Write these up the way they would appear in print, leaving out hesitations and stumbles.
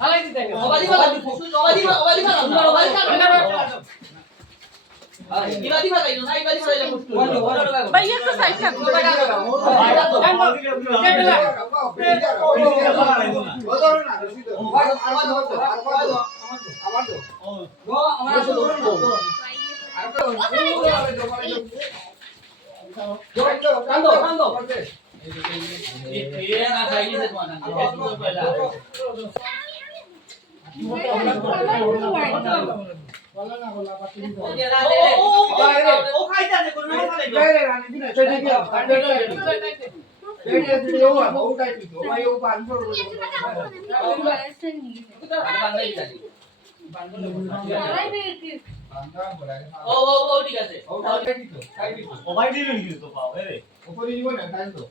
হালাই দিতে ওবালি ভালো ওবালি ইবাদি ভালো না ইবাদি ভালো কষ্ট ভাই একটু সাইড থাকো ঠিক আছে ওভাই দিল কি তো পাও রে উপরে দিব না তাই তো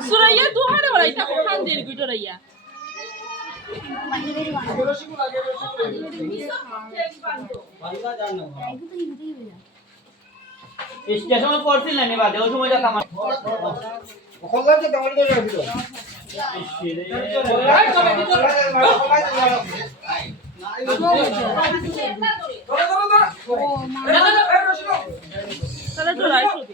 Suraya tu hari orang itu aku handil gitu raya. Station পড়ছিল না বাদে ওই সময়টা কামার খোলা যে তোমার তো রাখি দাও Kalau tu lah itu.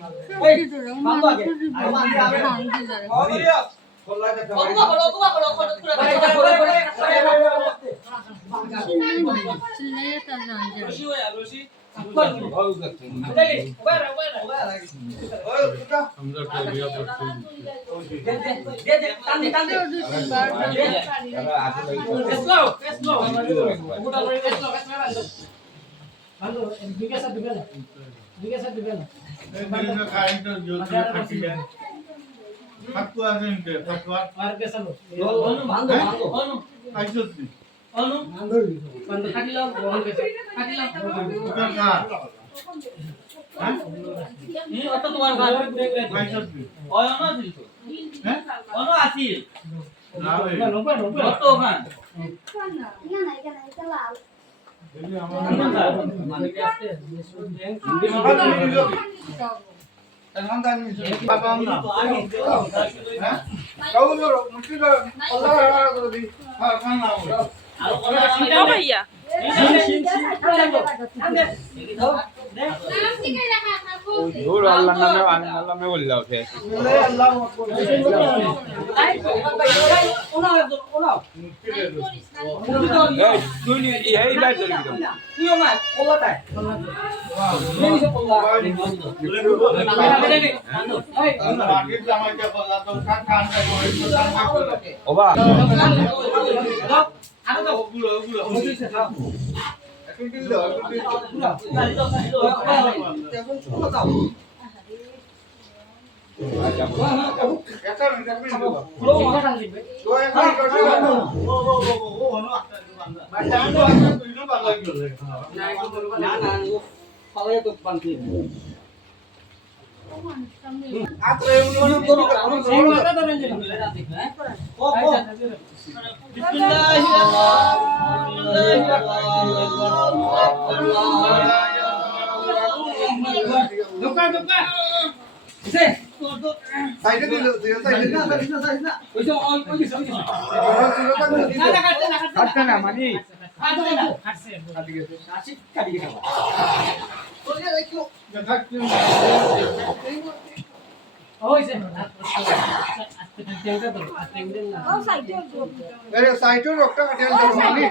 ফাতুয়া দেনতে ফাতুয়া আর কে চলো ভাঙো ভাঙো ভাঙো আইছতি অনু বন্ধ কাটিলাম কাটিলাম কাকা হ্যাঁ নি অত তোমার গান আইছতি ওই অনু আছিল তো হ্যাঁ অনু আছিল না ওই কত গান এলি আমার মানে আসতে এখন দানি বাবা না হ্যাঁ কাউ বলো মুশকিল আল্লাহ করে দি হ্যাঁ খান না Oh भैया ধুর আল্লাহ নামে বলে দাও সে আল্লাহ তুই এই লাইট ধরে দিও তুইও না কল্লাটায় ওবা আরে তো ওগুলো এখন দিল সাইডে দিল সাইডে দিল ওই যে ওই যে কাটতে না মানি ওই যে আরে সাইটের রক্ত কাটিয়ে দাও মানে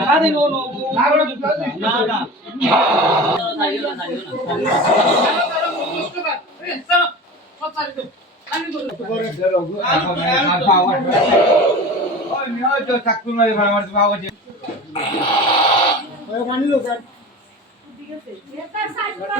না দিন ও না করে না না করে ধরো আর পাওয়া ওই নিয়ে তো চাকু মারি আমার পাওয়া যে ওই পানি লোক ঠিক আছে এটা সাইড করা